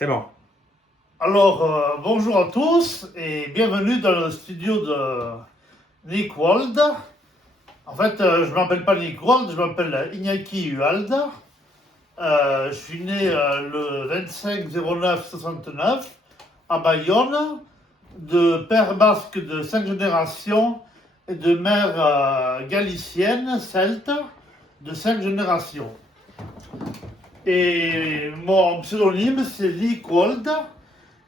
C'est bon. Alors, bonjour à tous et bienvenue dans le studio de Nick Wald. En fait, je ne m'appelle pas Nick Wald, je m'appelle Iñaki Uald. Je suis né le 25-09-69 à Bayonne, de père basque de 5 générations et de mère galicienne, celte, de 5 générations. Et mon pseudonyme, c'est Nick Wald,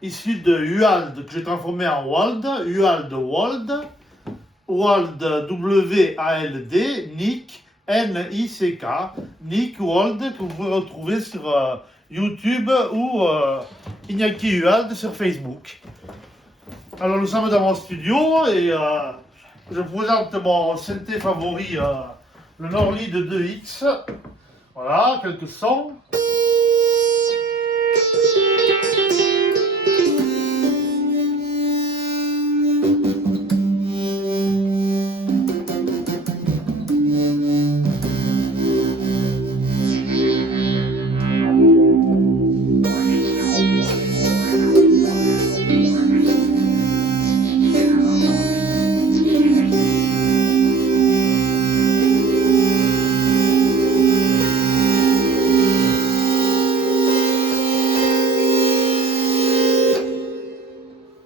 issu de Uald, que j'ai transformé en Wald, Uald Wald, Wald W-A-L-D, Nick, N-I-C-K, Nick Wald, que vous pouvez retrouver sur YouTube ou Iñaki Uald sur Facebook. Alors nous sommes dans mon studio et je vous présente mon synthé favori, le Norlid 2X. Voilà, quelques sons.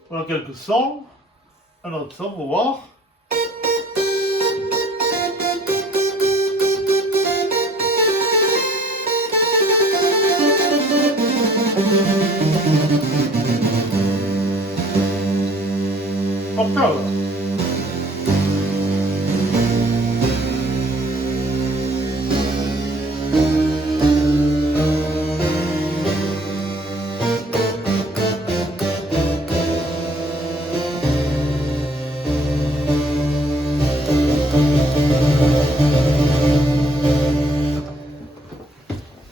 Voilà quelques sons. Un autre son pour voir. Octave.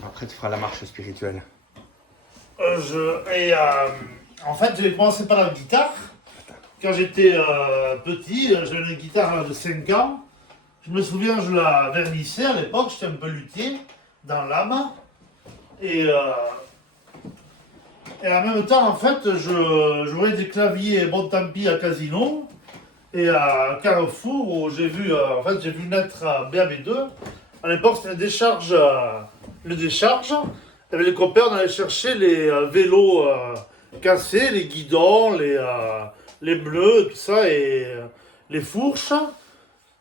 Après, tu feras la marche spirituelle. En fait, j'ai commencé par la guitare. Quand j'étais petit, j'avais une guitare de 5 ans. Je me souviens, je la vernissais à l'époque, j'étais un peu luthier dans l'âme. Et en même temps, en fait, je jouais des claviers bon tant pis à Casino et à Carrefour où j'ai vu naître BAB2. À l'époque, c'était le décharge. Avec les copains, on allait chercher les vélos cassés, les guidons, les bleus, tout ça, et les fourches.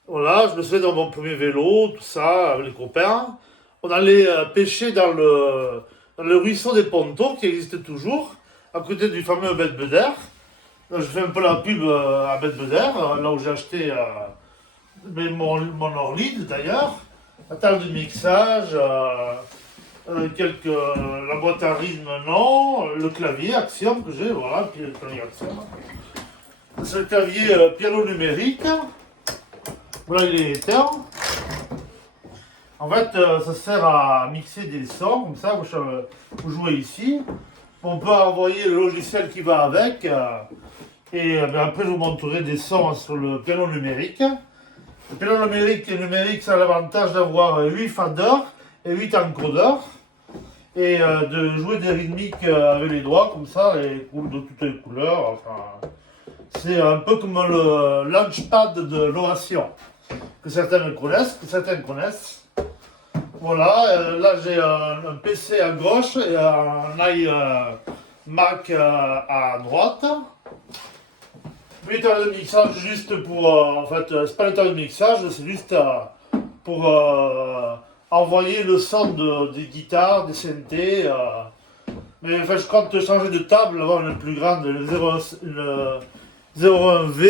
Voilà, je me souviens dans mon premier vélo, tout ça, avec les copains. On allait pêcher dans le ruisseau des Pontons, qui existe toujours, à côté du fameux Belvedere. Je fais un peu la pub à Belvedere, là où j'ai acheté mon Orlid d'ailleurs. La table de mixage, la boîte à rythme, non, le clavier Axiom que j'ai, voilà, puis le clavier Axiom. C'est le clavier piano numérique. Voilà, il est éteint. En fait, ça sert à mixer des sons, comme ça, vous jouez ici. On peut envoyer le logiciel qui va avec. Après, je vous montrerai des sons sur le piano numérique. Le piano numérique, ça a l'avantage d'avoir 8 faders et 8 encodeurs. Et de jouer des rythmiques avec les doigts, comme ça, de toutes les couleurs. Enfin, c'est un peu comme le Launchpad de l'Ovation, que certains connaissent. Voilà, là j'ai un PC à gauche et un iMac à droite. Puis l'état de mixage juste pour... en fait, c'est pas l'état de mixage, c'est juste pour envoyer le son des guitares, des synthés. Mais enfin, je compte changer de table, avoir une plus grande, une 01V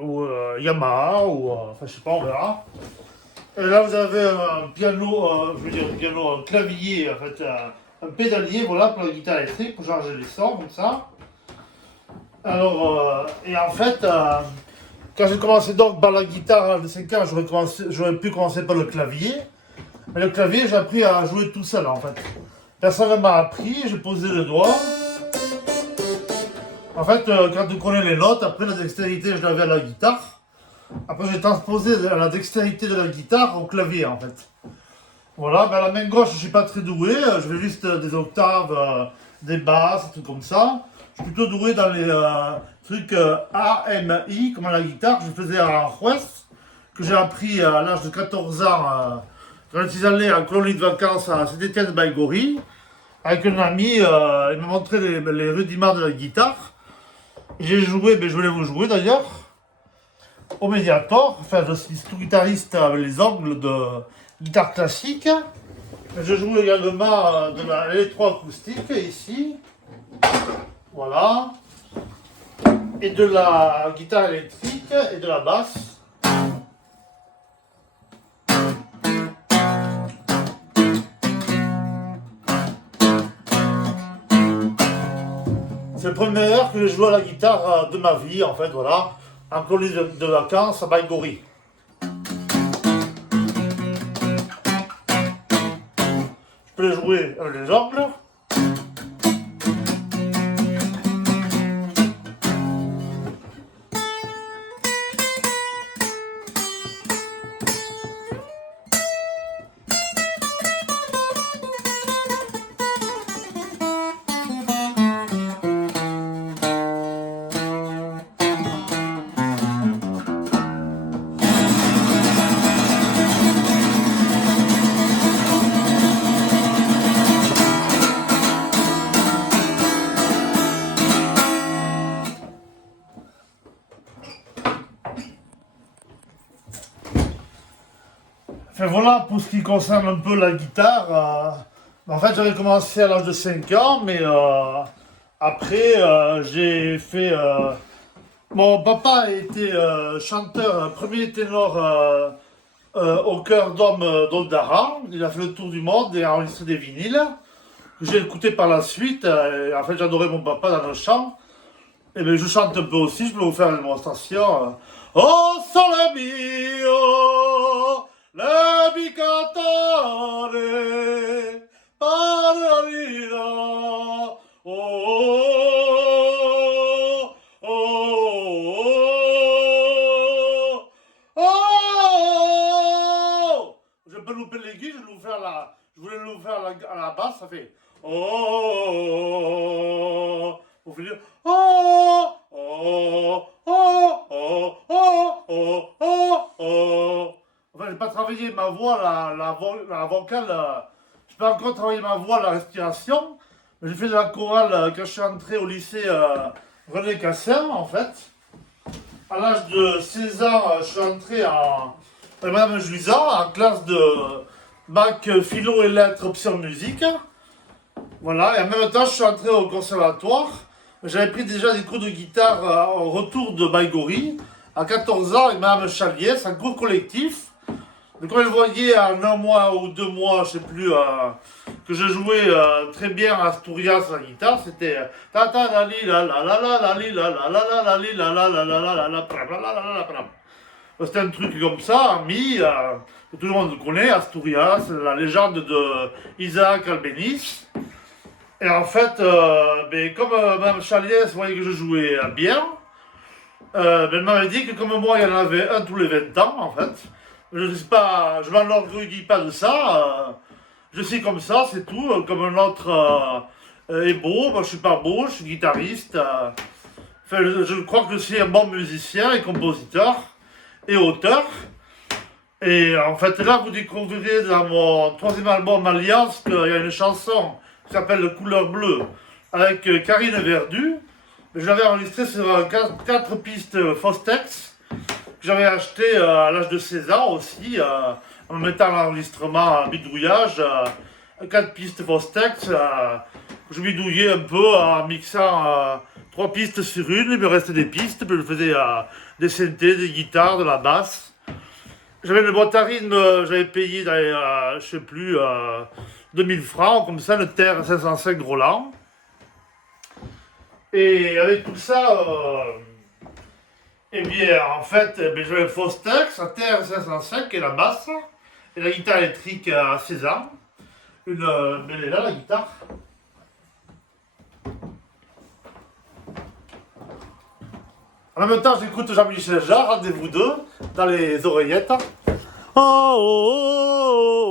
ou Yamaha, ou enfin je sais pas, on verra. Et là vous avez un piano, un clavier, en fait, un pédalier, voilà, pour la guitare électrique, pour changer les sons, comme ça. Alors, et en fait, quand j'ai commencé donc par la guitare de 5 ans, j'aurais pu commencer par le clavier. Mais le clavier, j'ai appris à jouer tout seul, en fait. Personne ne m'a appris, j'ai posé le doigt. En fait, quand tu connais les notes, après la dextérité, je l'avais à la guitare. Après, j'ai transposé la dextérité de la guitare au clavier, en fait. Voilà, ben, la main gauche, je ne suis pas très doué. Je fais juste des octaves des basses, des trucs comme ça. Je suis plutôt doué dans les trucs AMI, comme à la guitare, que je faisais en Juez, que j'ai appris à l'âge de 14 ans, quand je suis allé en colonie de vacances à Saint-Étienne-de-Baïgorry. Avec un ami, il m'a montré les rudiments de la guitare. J'ai joué, je voulais vous jouer d'ailleurs, au Mediator. Enfin, je suis tout guitariste avec les ongles de guitare classique. Je joue également de l'électroacoustique ici. Voilà. Et de la guitare électrique et de la basse. C'est la première heure que j'ai joué à la guitare de ma vie, en fait, voilà, en colonie de vacances à Baïgorry. Je peux les jouer avec les ongles. Enfin voilà pour ce qui concerne un peu la guitare. En fait, j'avais commencé à l'âge de 5 ans, mais après, j'ai fait. Mon papa a été chanteur, premier ténor au chœur d'homme d'Oldara. Il a fait le tour du monde et a enregistré des vinyles que j'ai écouté par la suite. En fait, j'adorais mon papa dans le chant. Et bien, je chante un peu aussi, je peux vous faire une démonstration. Oh, sole mio! Le mi cantare pararira, oh, oh, oh, oh, oh. Je peux louper l'aigu, je voulais le faire à la basse, ça fait oh, vous pouvez dire oh, oh, oh, oh, oh, oh, oh, oh. Enfin, j'ai pas travaillé ma voix, la vocale. J'ai pas encore travaillé ma voix, la respiration. Mais j'ai fait de la chorale quand je suis entré au lycée René Cassin, en fait. À l'âge de 16 ans, je suis entré avec Madame Juisan, en classe de bac philo et lettres option musique. Voilà, et en même temps, je suis entré au conservatoire. J'avais pris déjà des cours de guitare au retour de Baïgorry. À 14 ans, avec Madame Chaliès, un cours collectif. Donc quand elle voyait en un mois ou 2 mois, je sais plus, que je jouais très bien Asturias à la guitare, c'était ta ta la li la la la la la li la la la la la li la la la la la la la pram la la la la pram. C'était un truc comme ça, que tout le monde connaît, Asturias, la légende de Isaac Albéniz. Et en fait, comme Mme Chaliès voyait que je jouais bien, elle m'avait dit que comme moi, il y en avait un tous les 20 ans, en fait. Je m'enorgueillis pas de ça. Je suis comme ça, c'est tout. Comme un autre est beau, moi je suis pas beau, je suis guitariste. Enfin, je crois que je suis un bon musicien et compositeur et auteur. Et en fait, là, vous découvrirez dans mon troisième album Alliance qu'il y a une chanson qui s'appelle Couleur bleue avec Karine Verdu. Je l'avais enregistrée sur 4 pistes Fostex que j'avais acheté à l'âge de 16 ans aussi, en mettant l'enregistrement en bidouillage, 4 pistes Fostex, que je bidouillais un peu en mixant 3 pistes sur une, il me restait des pistes, puis je faisais des synthés, des guitares, de la basse. J'avais une boîte à rythme, j'avais payé dans les, je sais plus, 2000 francs, comme ça, le TR 505 Roland. Et avec tout ça, eh bien, en fait, j'avais le Fostex, la TR 505 et la basse, et la guitare électrique à 16 ans. Elle est là, la guitare. En même temps, j'écoute Jean-Michel Jarre, rendez-vous deux, dans les oreillettes. Oh, oh, oh, oh,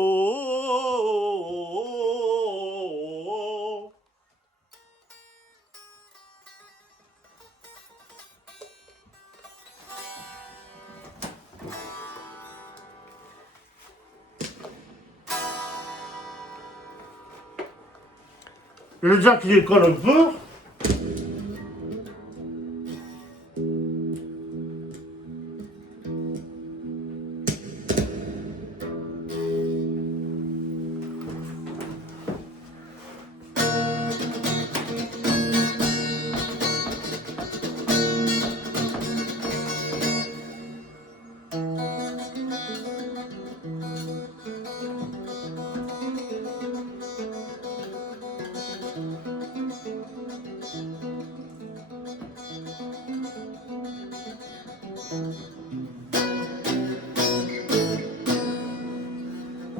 oh, oh, oh. Le jack il décolle un peu.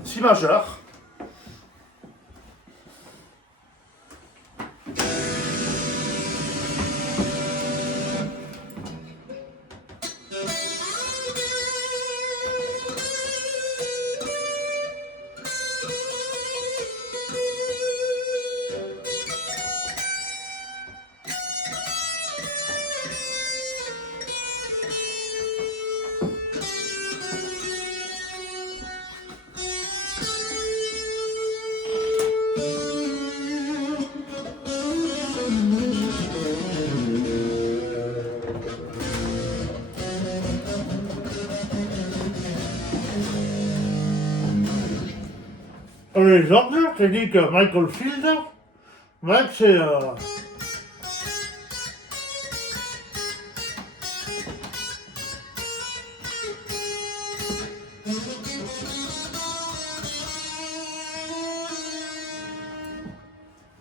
Si majeur. Les angles, c'est dit que Michael Field, mec, c'est...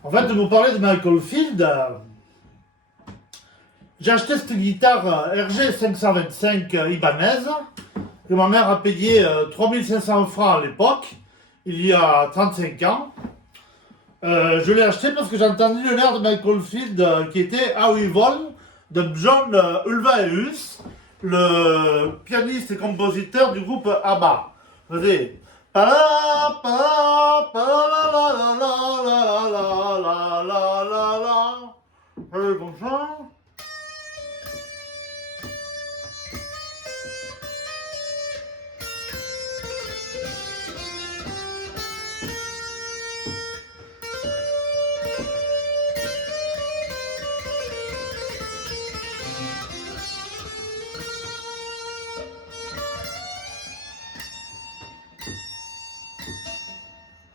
En fait, de vous parler de Michael Field, j'ai acheté cette guitare RG 525 Ibanez, que ma mère a payé 3500 francs à l'époque, il y a 35 ans. Je l'ai acheté parce que j'ai entendu le air de Michael Field qui était How We Vol de John Ulvaeus, le pianiste et compositeur du groupe ABBA. Vous savez, comme ça.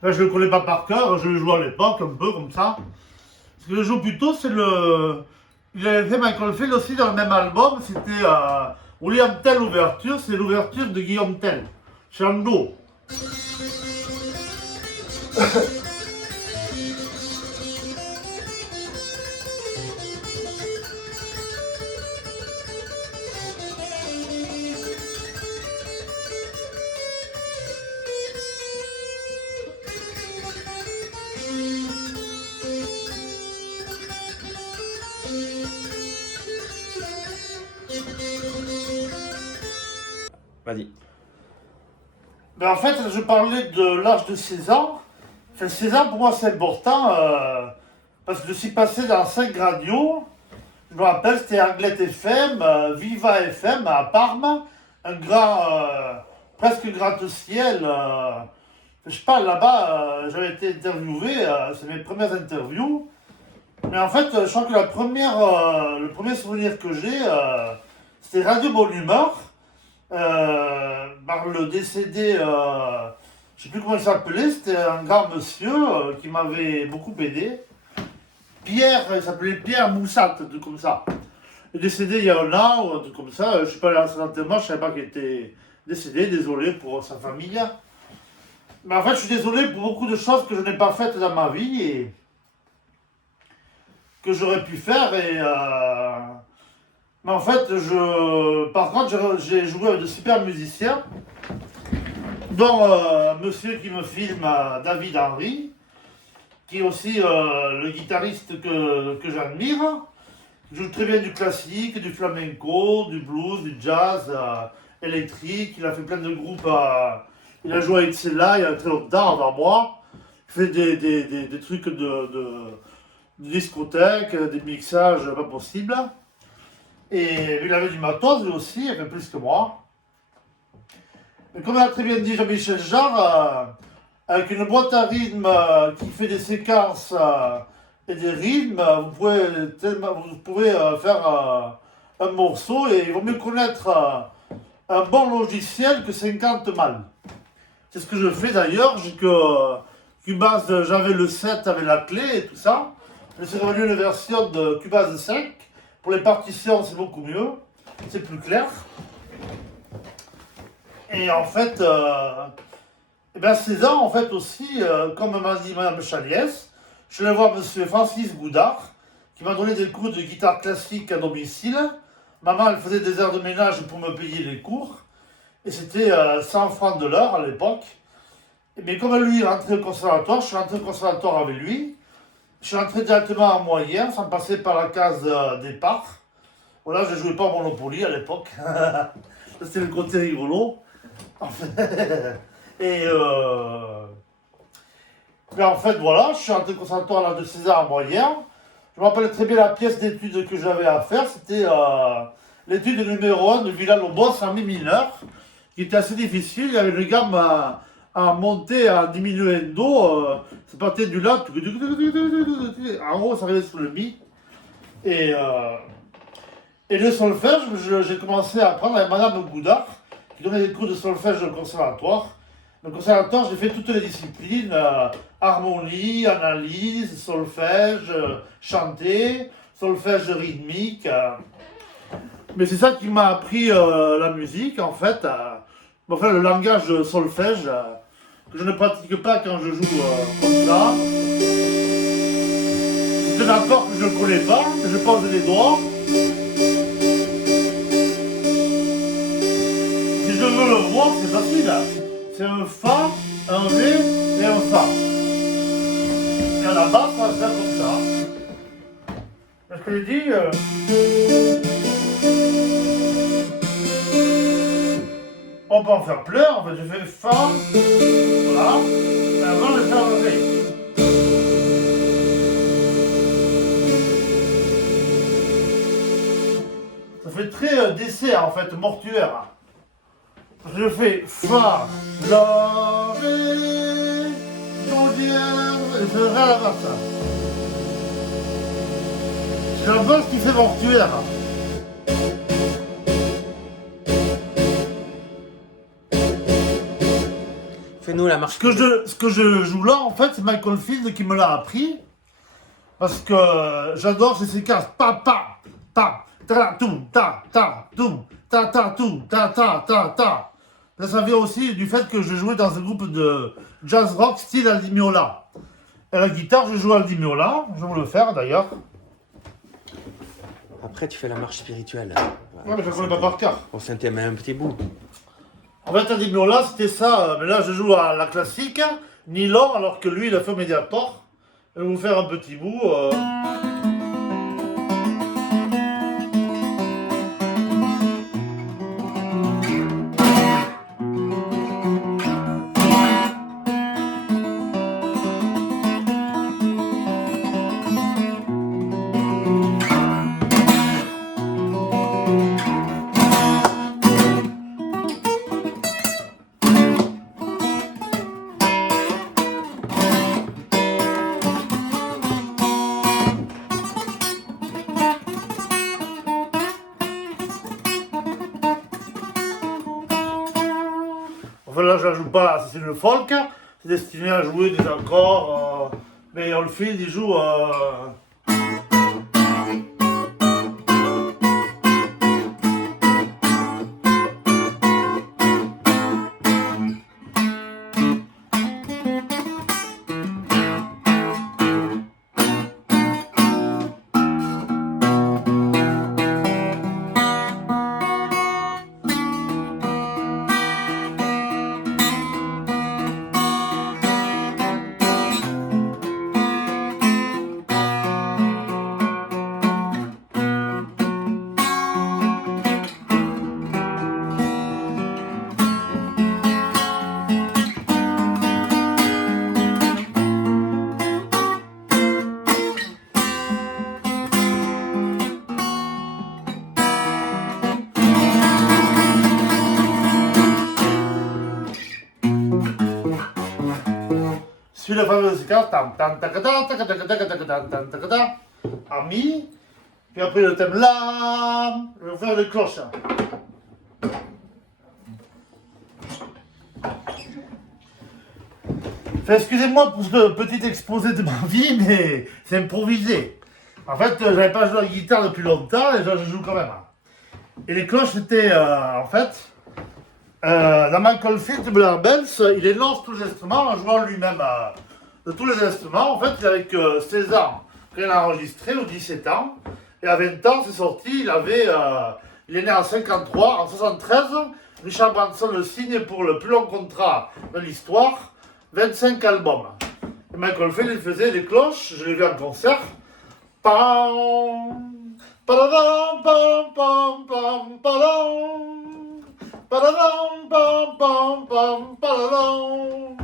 Là, je ne le connais pas par cœur, je le joue à l'époque, un peu comme ça. Ce que je joue plutôt, c'est le... Il avait fait Michael Field aussi dans le même album, c'était William Tell l'ouverture, c'est l'ouverture de Guillaume Tell, Chando. Vas-y. Mais en fait, je parlais de l'âge de 16 ans. Enfin, 16 ans, pour moi, c'est important, parce que je suis passé dans 5 radios. Je me rappelle, c'était Anglette FM, Viva FM à Parme, un grand, presque gratte-ciel. Je parle là-bas, j'avais été interviewé, c'est mes premières interviews. Mais en fait, je crois que le premier souvenir que j'ai, c'était Radio Bonne Humeur, par le décédé, je sais plus comment il s'appelait, c'était un grand monsieur qui m'avait beaucoup aidé. Pierre, il s'appelait Pierre Moussat, un truc comme ça. Il est décédé il y a un an, ou un truc comme ça. Je suis pas allé à son enterrement, je savais pas qu'il était décédé, désolé pour sa famille. Mais en fait, je suis désolé pour beaucoup de choses que je n'ai pas faites dans ma vie et que j'aurais pu faire. Mais en fait, par contre, j'ai joué avec de super musiciens, dont un monsieur qui me filme, David Henry, qui est aussi le guitariste que j'admire. Il joue très bien du classique, du flamenco, du blues, du jazz, électrique. Il a fait plein de groupes. Il a joué avec Cella il y a très longtemps avant moi. Il fait des trucs de discothèque, des mixages pas possibles. Et il avait du matos lui aussi, il fait plus que moi. Mais comme a très bien dit Jean-Michel Jarre, avec une boîte à rythme qui fait des séquences et des rythmes, vous pouvez faire un morceau et il vaut mieux connaître un bon logiciel que 50 mal. C'est ce que je fais d'ailleurs, Cubase, j'avais le 7 avec la clé et tout ça. Je suis revenu une version de Cubase 5. Pour les partitions, c'est beaucoup mieux, c'est plus clair. Et en fait, Cézanne, en fait aussi, comme m'a dit Mme Chaliès, je suis allé voir M. Francis Goudard, qui m'a donné des cours de guitare classique à domicile. Maman, elle faisait des heures de ménage pour me payer les cours. Et c'était 100 francs de l'heure à l'époque. Mais comme lui est rentré au conservatoire, je suis rentré au conservatoire avec lui. Je suis rentré directement en moyen, sans passer par la case départ. Voilà, je ne jouais pas au Monopoly à l'époque. C'était le côté rigolo. En fait. Et puis en fait, voilà, je suis rentré au conservatoire à l'âge de 16 ans en moyen. Je me rappelle très bien la pièce d'étude que j'avais à faire. C'était l'étude numéro 1 de Villa-Lobos en mi mineur, qui était assez difficile. Il y avait une gamme à monter, à diminuendo. Ça partait du La. En haut, ça arrivait sur le Mi. Et le solfège, j'ai commencé à apprendre avec Madame Goudard, qui donnait des cours de solfège au conservatoire. Le conservatoire, j'ai fait toutes les disciplines, harmonie, analyse, solfège, chanter, solfège rythmique. Mais c'est ça qui m'a appris la musique, en fait. Enfin, le langage solfège, que je ne pratique pas quand je joue comme ça. C'est un accord que je ne connais pas, que je pose les doigts. Si je veux le voir, c'est facile. C'est un Fa, un Ré et un Fa. Et à la base, ça va se faire comme ça. Est-ce que je dis on peut en faire plein, en fait, je fais Fa, voilà, et avant je vais faire le Ré. Ça fait très dessert, en fait, mortuaire. Je fais Fa, La, Ré, Do, Dièse, et je fais Ré à la basse. C'est la basse qui fait mortuaire. Fais-nous la marche. Ce que je joue là, en fait, c'est Michael Field qui me l'a appris. Parce que j'adore ces séquences. Pa, pa, ta, ta, toum, ta, toum, ta, toum, ta. Ça vient aussi du fait que je jouais dans un groupe de jazz rock style Aldi Meola. Et la guitare, je joue Aldi Meola. Je vais vous le faire d'ailleurs. Après, tu fais la marche spirituelle. Ouais, mais je ne connais pas par cœur. On s'intime un petit bout. En fait, Aldi Meola, c'était ça. Mais là, je joue à la classique, nylon, alors que lui, il a fait Mediator. Je vais vous faire un petit bout. Enfin là, je la joue pas, c'est une folk, c'est destiné à jouer des accords, mais Oldfield, il joue... Puis la fameuse séquence, tam tam takata, takata takata takata tam takata, en mi. Puis après le thème la, je vais faire les cloches. Enfin, excusez-moi pour ce petit exposé de ma vie, mais c'est improvisé. En fait, j'avais pas joué à la guitare depuis longtemps et je joue quand même. Et les cloches étaient, en fait, dans Michael Field de Blair Bells, il énonce tous les instruments en jouant lui-même de tous les instruments. En fait, il avait que 16 ans quand il a enregistré, ou 17 ans. Et à 20 ans, c'est sorti, il est né en 53, en 73. Richard Branson le signe pour le plus long contrat de l'histoire, 25 albums. Et Michael Field, il faisait les cloches, je l'ai vu en concert. Pam, padadam, pam, pam, pam, padam. Padadam, pam, pam, pam, padadam.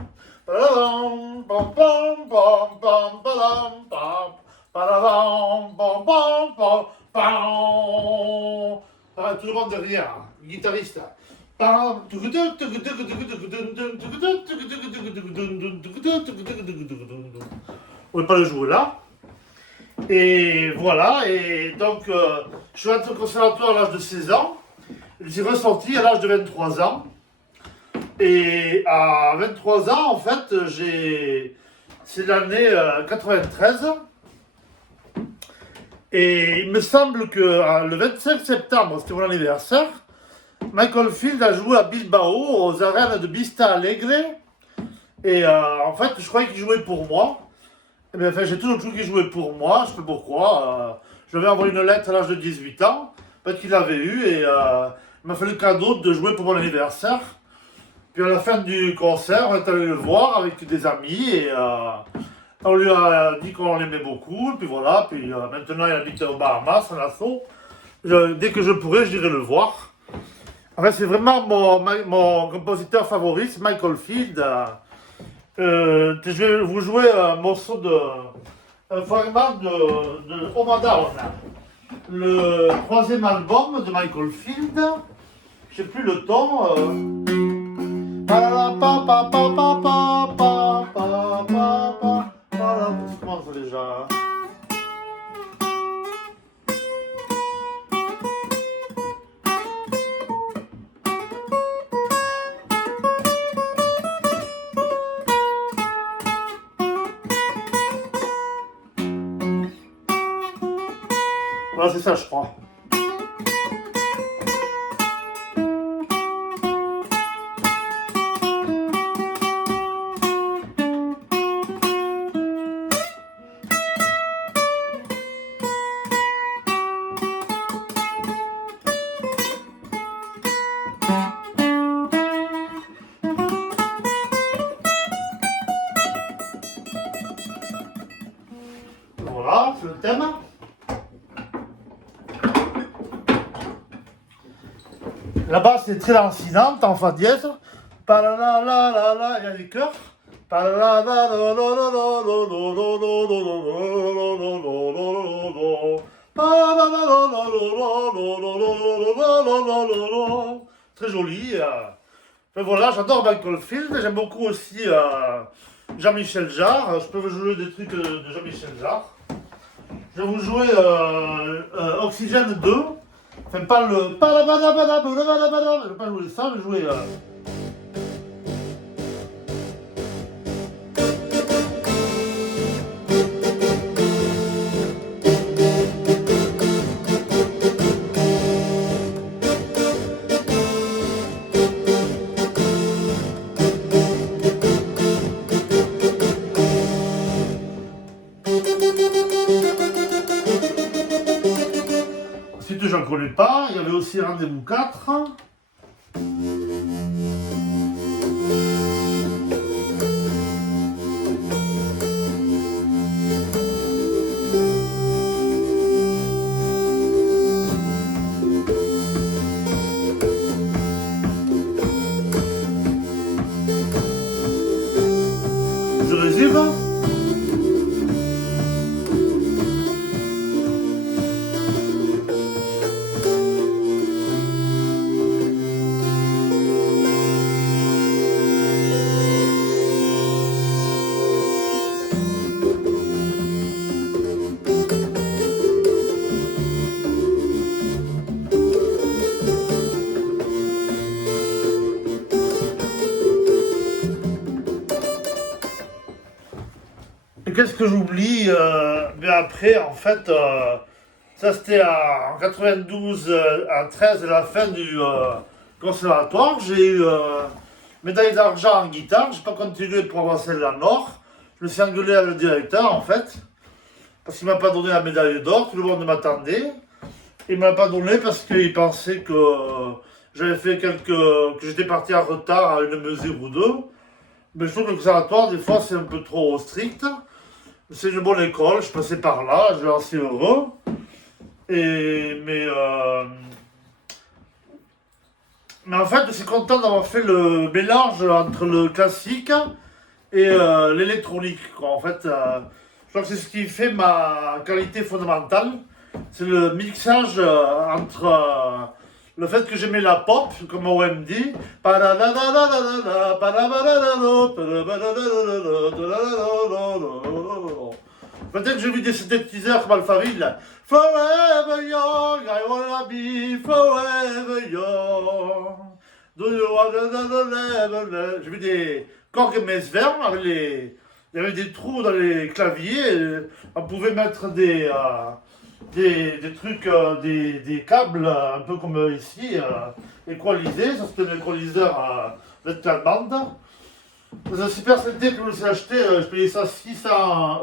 Padadam, pam, pam, pam, pam, padam, pam. Padadam, pam, pam, pam, pam. Ah, tout le monde derrière, le guitariste. Pam. On ne peut pas le jouer là. Et voilà, et donc je suis rentré au conservatoire à l'âge de 16 ans. Je suis ressorti à l'âge de 23 ans. Et à 23 ans, en fait, c'est l'année 93. Et il me semble que le 25 septembre, c'était mon anniversaire, Michael Field a joué à Bilbao, aux arènes de Vista Alegre. Et en fait, je croyais qu'il jouait pour moi. Eh bien, enfin, j'ai toujours cru qu'il jouait pour moi, je sais pas pourquoi. Je lui avais envoyé une lettre à l'âge de 18 ans, peut-être qu'il l'avait eu, et il m'a fait le cadeau de jouer pour mon anniversaire. Puis à la fin du concert, on est allé le voir avec des amis, et on lui a dit qu'on l'aimait beaucoup, et puis voilà, puis maintenant il habite aux Bahamas, en Nassau. Dès que je pourrai, j'irai le voir. En fait, c'est vraiment mon compositeur favori, c'est Michael Field. Je vais vous jouer un morceau un fragment de Home Down, le troisième album de Michael Field. Je sais plus le ton. Comment ça déjà? Voilà, c'est ça, je crois. Voilà, c'est le thème. La basse est très lancinante en fa dièse. Il y a des chœurs. Très joli. Enfin, voilà, j'adore Michael Field. J'aime beaucoup aussi Jean-Michel Jarre. Je peux vous jouer des trucs de Jean-Michel Jarre. Je vais vous jouer Oxygène 2. Enfin, pas le. Je vais pas jouer ça, je vais jouer. Ensuite, j'en connais pas. Il y avait aussi Rendez-vous 4. Je résume. qu'est-ce que j'oublie mais après, en fait, ça c'était en 92 à 13, à la fin du conservatoire. J'ai eu médaille d'argent en guitare. J'ai pas continué pour avoir celle en or. Je me suis engueulé avec le directeur, en fait, parce qu'il m'a pas donné la médaille d'or. Tout le monde m'attendait. Il m'a pas donné parce qu'il pensait que j'avais fait que j'étais parti en retard à une mesure ou deux. Mais je trouve que le conservatoire, des fois, c'est un peu trop strict. C'est une bonne école, je passais par là, je suis assez heureux. Mais en fait, je suis content d'avoir fait le mélange entre le classique et l'électronique, quoi. En fait, je crois que c'est ce qui fait ma qualité fondamentale. C'est le mixage entre le fait que j'aimais la pop, comme OMD. Peut-être que j'ai vu des synthétiseurs comme Alphaville. Forever young, I wanna be forever young. Do you wanna. J'ai vu des Korg Mesvern avec les. Il y avait des trous dans les claviers. On pouvait mettre des trucs, des câbles un peu comme ici, équalisés. Ça c'était un équaliseur avec la bande. C'est un super synthé que je me suis acheté. Je payais ça 600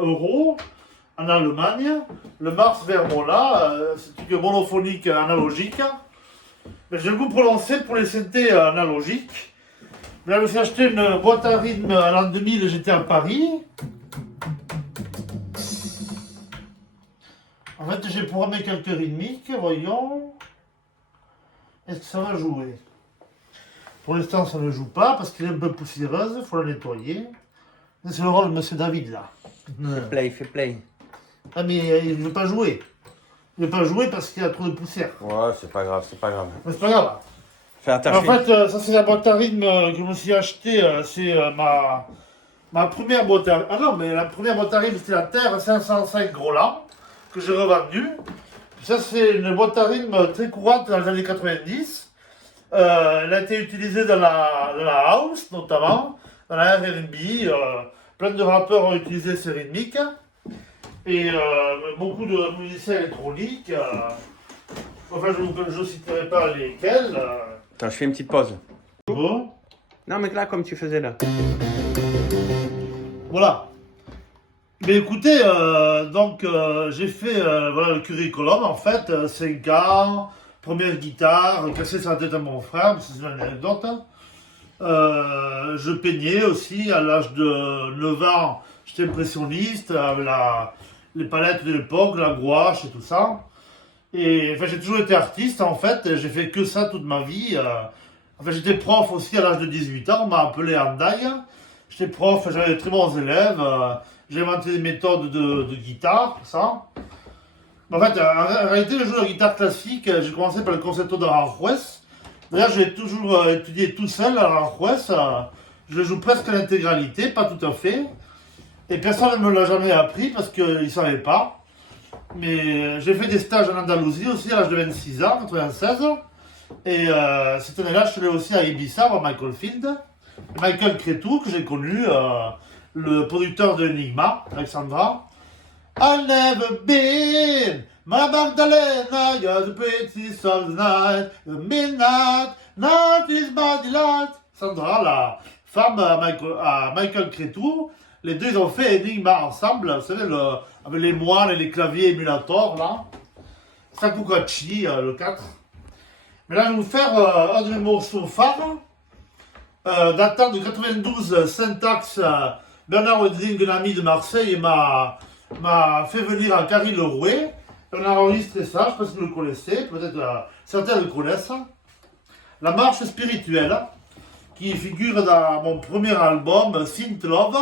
€ en Allemagne. Le Mars Vermola, c'est un truc monophonique analogique. Mais j'ai le goût prononcé pour les synthés analogiques. Mais là, je me suis acheté une boîte à rythme à l'an 2000, j'étais à Paris. En fait, j'ai programmé quelques rythmiques, voyons. Est-ce que ça va jouer? Pour l'instant, ça ne joue pas parce qu'il est un peu poussiéreuse, il faut la nettoyer. C'est le rôle de M. David, là. Fais play. Ah, mais il ne veut pas jouer. Il ne veut pas jouer parce qu'il y a trop de poussière. Ouais, c'est pas grave, c'est pas grave. Mais c'est pas grave. Fais attention. En fait, ça, c'est la boîte à rythme que je me suis achetée. C'est ma première boîte à rythme. Ah non, mais la première boîte à rythme, c'était la Terre 505 Roland, que j'ai revendue. Ça, c'est une boîte à rythme très courante dans les années 90. Elle a été utilisée dans la house, notamment, dans la R&B. Plein de rappeurs ont utilisé ces rythmiques. Et beaucoup de musiciens électroniques. Enfin, je ne citerai pas lesquels. Attends, je fais une petite pause. Bon. Non, mais là, comme tu faisais là. Voilà. Mais écoutez, j'ai fait voilà, le curriculum, en fait, 5 ans, première guitare, cassé sur la tête à mon frère, c'est une anecdote. Je peignais aussi, à l'âge de 9 ans, j'étais impressionniste, avec les palettes de l'époque, la gouache et tout ça. Et enfin, j'ai toujours été artiste, en fait, j'ai fait que ça toute ma vie. Enfin, j'étais prof aussi à l'âge de 18 ans, on m'a appelé Andaï. J'étais prof, j'avais de très bons élèves. J'ai inventé des méthodes de guitare, tout ça. En fait, en réalité, le jeu de guitare classique, j'ai commencé par le concerto d'Aranjuez. D'ailleurs, j'ai toujours étudié tout seul l'Aranjuez. Je le joue presque à l'intégralité, pas tout à fait. Et personne ne me l'a jamais appris parce qu'ils ne savaient pas. Mais j'ai fait des stages en Andalousie aussi à l'âge de 26 ans, 96. Et cette année-là, je suis allé aussi à Ibiza, voir Michael Field. Michael Cretu, que j'ai connu, le producteur de Enigma, Alexandra. I've never been, my Magdalena, you're the prettiest of the night, the midnight, night is my delight. Sandra, la femme à Michael Cretu, les deux ils ont fait Enigma ensemble, vous savez, avec les moines et les claviers émulateurs, là. Sakukachi, le 4. Mais là, je vais vous faire un de mes morceaux phares, datant de 92, Syntax. Bernard Wedding, un ami de Marseille, m'a fait venir à Carry-le-Rouet. On a enregistré ça, je ne sais pas si vous le connaissez, peut-être certains le connaissent. La marche spirituelle, qui figure dans mon premier album, Synth Love.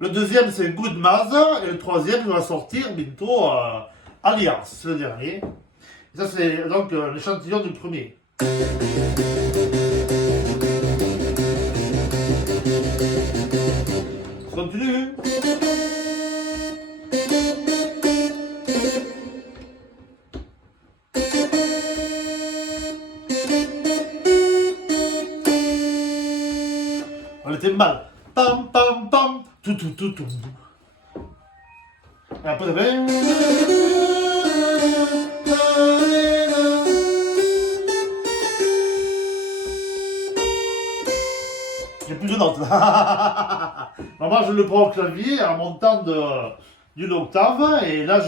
Le deuxième, c'est Good Maz, et le troisième, il va sortir bientôt, Alliance, le dernier. Et ça, c'est donc l'échantillon du premier. Continue. On était mal. Pam pam pam. Tout tout tout tout. Et après, ça fait... J'ai plus de notes. Normalement, je le prends au clavier en montant d'une octave. Et là,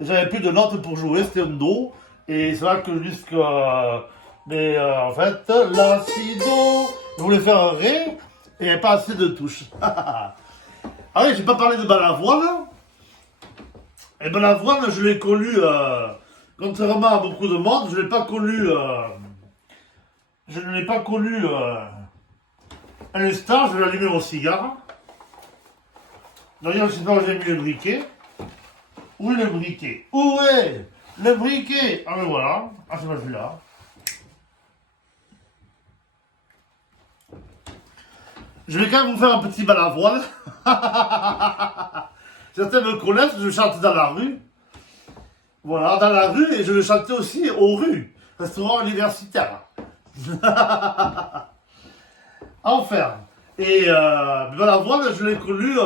j'avais plus de notes pour jouer. C'était un do. Et c'est vrai que jusqu'à... Mais en fait, la, si, do... Je voulais faire un ré. Et il n'y avait pas assez de touches. Ah oui, j'ai pas parlé de Balavoine. Et Balavoine, je l'ai connu... contrairement à beaucoup de monde, je ne l'ai pas connu... je ne l'ai pas connu... à l'instant, je vais allumer mon cigare. D'ailleurs, je sais pas où j'ai mis le briquet. Où est le briquet? Où est le briquet? Ah, ben voilà. Ah, c'est pas celui-là. Je vais quand même vous faire un petit Balavoine. Certains me connaissent, je chante dans la rue. Voilà, dans la rue, et je le chantais aussi aux rues. Restaurant universitaire. Enfin, et Balavoine, je l'ai connu,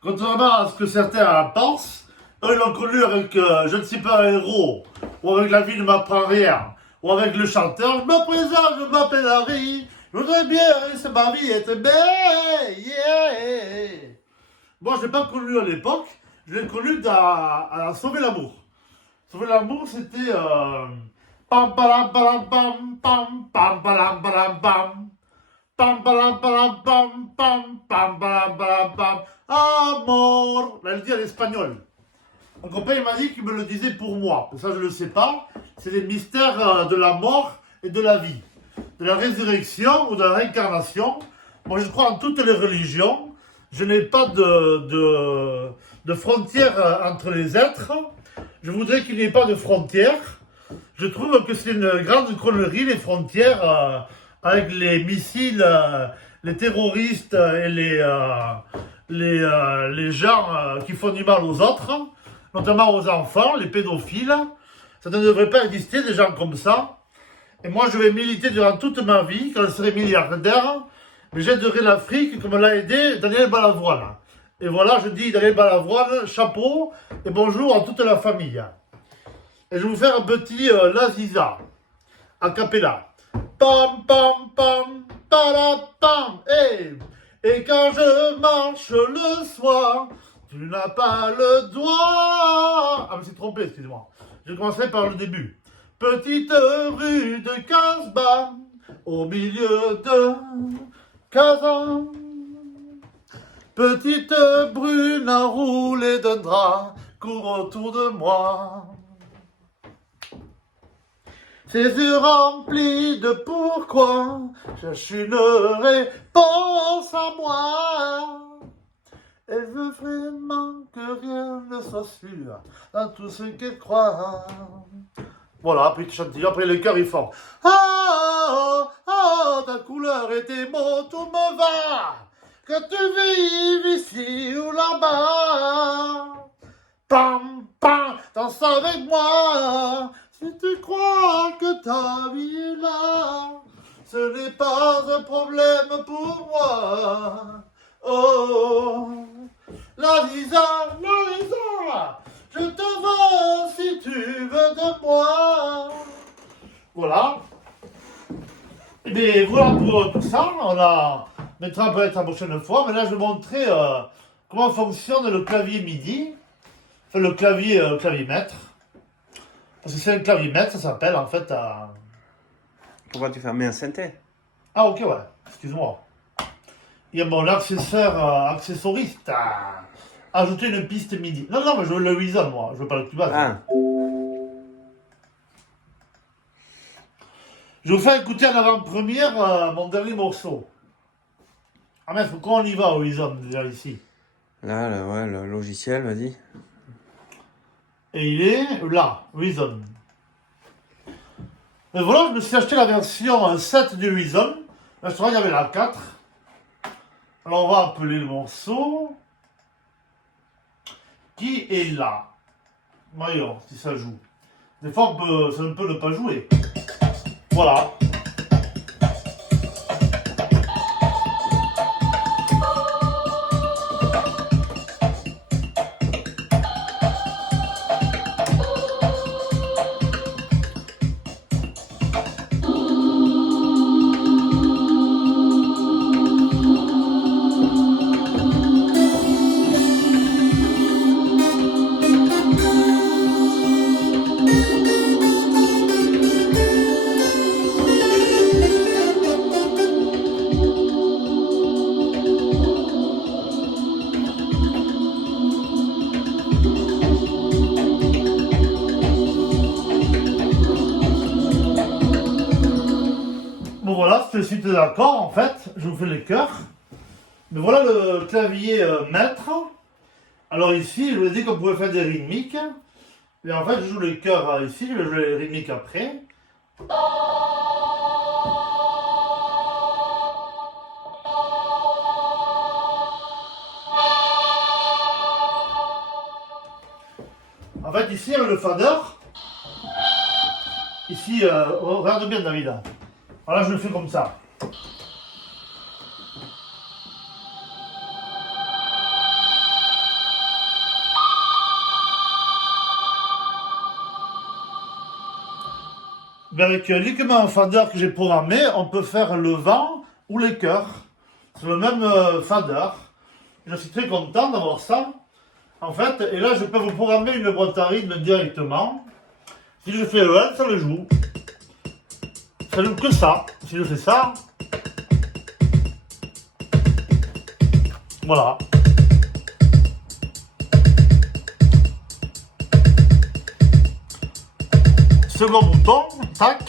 contrairement à ce que certains pensent, eux ils l'ont connu avec Je ne suis pas un héros, ou avec La vie ne m'apprend rien, ou avec le chanteur, je me présente, je m'appelle Harry, je voudrais bien, c'est ma vie était belle, yeah. Moi, je l'ai pas connu à l'époque, je l'ai connu à Sauver l'amour. Sauver l'amour, c'était pam palam palam pam pam pam palam palam pam. Pam palam palam pam pam pam palam palam pam. Amor. Là, elle le dit en espagnol. Mon copain il m'a dit qu'il me le disait pour moi. Ça, je ne le sais pas. C'est les mystères de la mort et de la vie. De la résurrection ou de la réincarnation. Moi, je crois en toutes les religions. Je n'ai pas de frontières entre les êtres. Je voudrais qu'il n'y ait pas de frontières. Je trouve que c'est une grande connerie, les frontières, avec les missiles, les terroristes et les gens qui font du mal aux autres, notamment aux enfants, les pédophiles. Ça ne devrait pas exister, des gens comme ça. Et moi, je vais militer durant toute ma vie, quand je serai milliardaire, mais j'aiderai l'Afrique comme l'a aidé Daniel Balavoine. Et voilà, je dis Daniel Balavoine, chapeau, et bonjour à toute la famille. Et je vais vous faire un petit Laziza, a cappella. Pam pam pam, pam, et quand je marche le soir, tu n'as pas le doigt. Ah, mais c'est trompé, excusez-moi. Je commencerai par le début. Petite rue de Casbah, au milieu de Kazan. Petite brune enroulée d'un drap, court autour de moi. Ses yeux remplis de pourquoi, cherche une réponse à moi. Elle veut vraiment que rien ne soit sûr dans tout ce qu'elle croit. Voilà, puis tu chantes, après le cœur il fort. Ah, ah, ta couleur et tes mots, tout me va. Que tu vives ici ou là-bas. Pam, pam, danse avec moi. Si tu crois que ta vie est là, ce n'est pas un problème pour moi. Oh, Laziza, je te veux si tu veux de moi. Voilà. Et bien voilà pour tout ça. On mettra peut-être la prochaine fois, mais là je vais montrer comment fonctionne le clavier MIDI. Enfin, le clavier maître. Parce que c'est un clavier maître, ça s'appelle en fait. Pourquoi tu fermes un synthé? Ah, ok, ouais, excuse-moi. Il y a mon accessoriste à ajouter une piste MIDI. Non, non, mais je veux le Reason, moi, je veux pas le Cubase. Ah. Je vous fais écouter en avant-première mon dernier morceau. Ah, mais pourquoi on y va au Reason déjà ici? Là, ouais, le logiciel m'a dit. Et il est là, Reason. Et voilà, je me suis acheté la version 7 du Reason. Là, je crois qu'il y avait la 4. Alors, on va appeler le morceau qui est là. Voyons si ça joue. Des fois, ça ne peut ne pas jouer. Voilà. les suites d'accords, en fait, je vous fais les chœurs. Mais voilà le clavier maître. Alors ici, je vous ai dit qu'on pouvait faire des rythmiques. Et en fait, je joue les chœurs ici, je vais jouer les rythmiques après. En fait, ici, avec le fader, ici, regarde bien, David. Voilà, je le fais comme ça. Mais avec uniquement un fader que j'ai programmé, on peut faire le vent ou les chœurs. C'est le même fader. Je suis très content d'avoir ça. En fait, et là, je peux vous programmer une boîte à rythme directement. Si je fais le 1, ça le joue. Ça joue que ça. Si je fais ça, voilà. Second bouton, tac.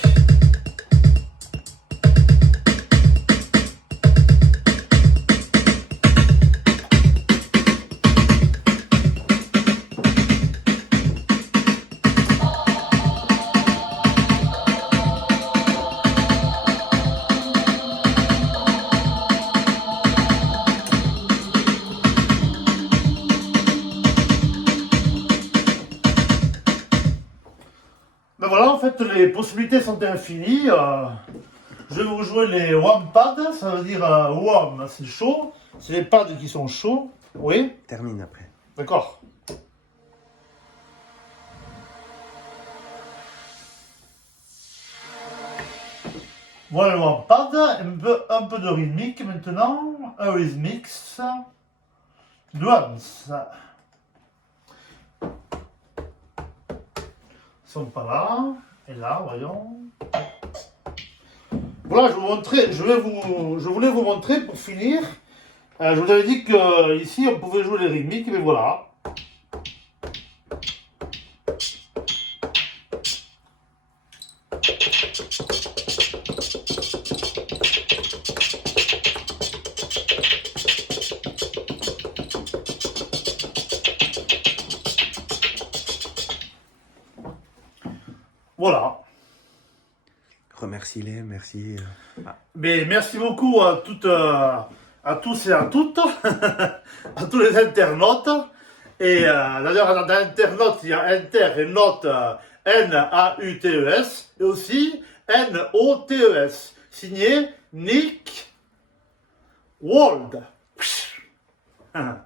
Ben voilà, en fait, les possibilités sont infinies. Je vais vous jouer les warm pads, ça veut dire warm, c'est chaud. C'est les pads qui sont chauds. Oui, Termine après. d'accord. Voilà le warm pad, un peu de rythmique maintenant. Un rhythmix. Drums. Ils sont pas là. Et là, voyons. Voilà, je voulais vous montrer pour finir. Je vous avais dit que ici on pouvait jouer les rythmiques, mais voilà. Voilà. Remercie-les, merci. Mais merci beaucoup à toutes, à tous et à toutes, à tous les internautes. Et d'ailleurs, dans internautes, il y a inter et note N-A-U-T-E-S et aussi N-O-T-E-S. Signé Nick Wald.